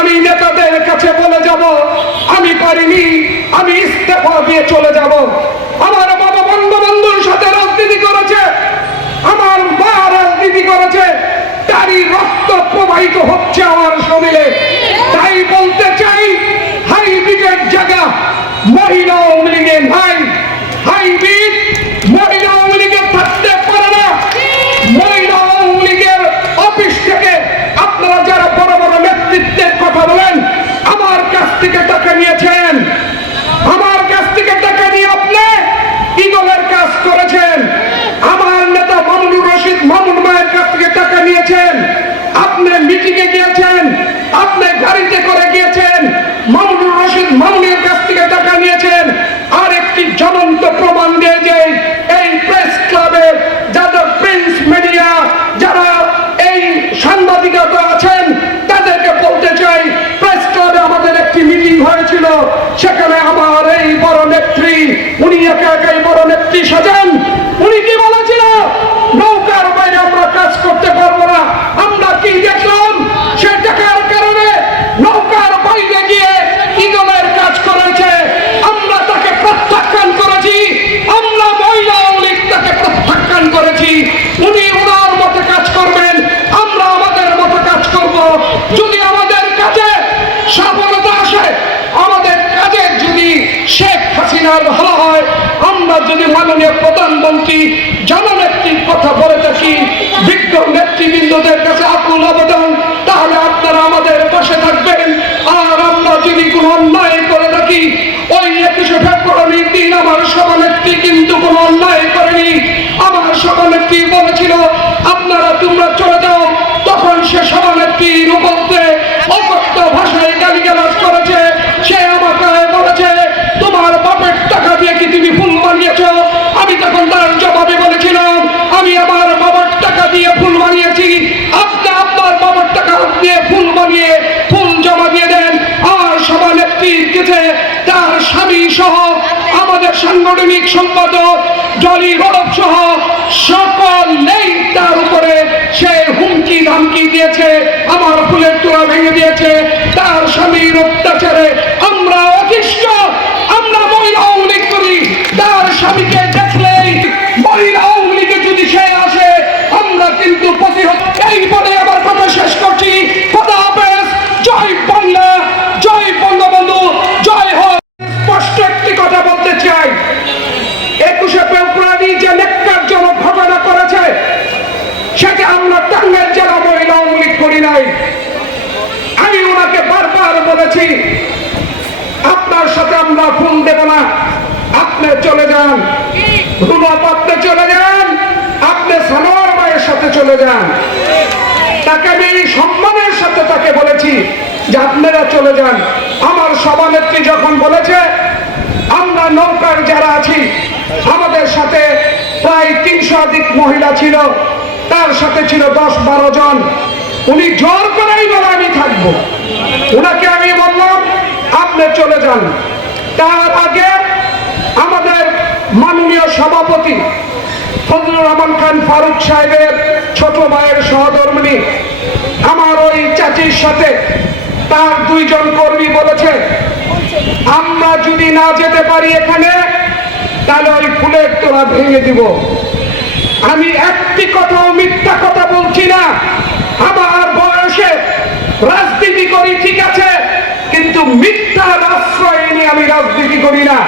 আমি নেতাদের কাছে বলে যাব আমি পারিনি আমি ইস্তফা দিয়ে চলে যাব। সাংবাদিকতা আছেন, তাদেরকে বলতে চাই, প্রেস ক্লাবে আমাদের একটি মিটিং হয়েছিল, সেখানে আমার এই বড় নেত্রী, উনি একা একাই বড় নেত্রী সাজান, উনি কি বলেছিল নৌকার বাইরে আমরা কাজ করতে পারব না আমরা কি দেখলাম সে টাকার কারণে নৌকার বাইরে গিয়ে ইগলের কাজ করেছে আমরা তাকে প্রত্যাখ্যান করেছি আমরা মহিলা আওয়ামী লীগ তাকে প্রত্যাখ্যান করেছি উনি ওনার মতো কাজ করবেন আমরা আমাদের মতো কাজ করব যদি আমাদের কাছে সফলতা আসে আমাদের কাজে যদি শেখ ভালো হয়, আমরা যদি মাননীয় প্রধানমন্ত্রী জননেত্রীর কথা বলে থাকি, বিজ্ঞ নেতৃবৃন্দদের কাছে আকুল আবেদন, তাহলে আপনারা আমাদের পাশে থাকবেন, আর আমরা যদি কোনো অন্যায় করে থাকি ওই একুশে ফেব্রুয়ারির দিন আমার সভানেত্রী কিন্তু কোনো অন্যায় করেনি আমার সভানেত্রী বলেছিল আপনারা তোমরা চলে যাও তখন সে সভানেত্রীর উপরে অকথ্য ভাষায় গালিগালাজ করেছে সে আমাকে বলেছে তোমার বাপের টাকা দিয়ে কি তুমি ফুল বানিয়েছ আমি তখন তার জবাবে বলেছিলাম আমি আমার বাবার টাকা দিয়ে ফুল বানিয়েছি আপনি আপনার বাবার টাকা দিয়ে ফুল বানিয়ে ফুল জমা দিয়ে দেন আর সভানেত্রীর কাছে তার স্বামী সহ আমাদের সাংগঠনিক সম্পাদক জলি রোডব সহ সকল নেই, তার উপরে সে হুমকি ধামকি দিয়েছে, আমার ফুলের তোলা ভেঙে দিয়েছে, তার স্বামীর অত্যাচারে আমরা অতিষ্ঠ, আমরা মহিলা উল্লেখ করি, তার স্বামীকে চলে যান। রুমাপ আপনি চলে যান। আপনি সানোয়ার মায়ের সাথে চলে যান। তাকে আমি সম্মানের সাথে তাকে বলেছি যে আপনারা চলে যান। আমার সভানেত্রী যখন বলেছে, আমরা নৌকার যারা আছি, আমাদের সাথে প্রায় তিনশো অধিক মহিলা ছিল, তার সাথে ছিল দশ বারো জন। উনি জোর করেই বলে, আমি থাকব। ওনাকে আমি বললাম, আপনি চলে যান। তার আগে সভাপতি ফজলুর রহমান খান ফারুক সাহেবের ছোট ভাইয়ের সহধর্মিনী। আমার ওই চাচির সাথে তার দুইজন কর্মী বলেছে, আমরা যদি না যেতে পারি এখানে, তাহলে ওই ফুলের তোলা ভেঙে দিব। আমি একটি কথাও মিথ্যা কথা বলছি না। আমার বয়সে রাজনীতি করি ঠিক আছে, কিন্তু মিথ্যার আশ্রয় নিয়ে আমি রাজনীতি করি না।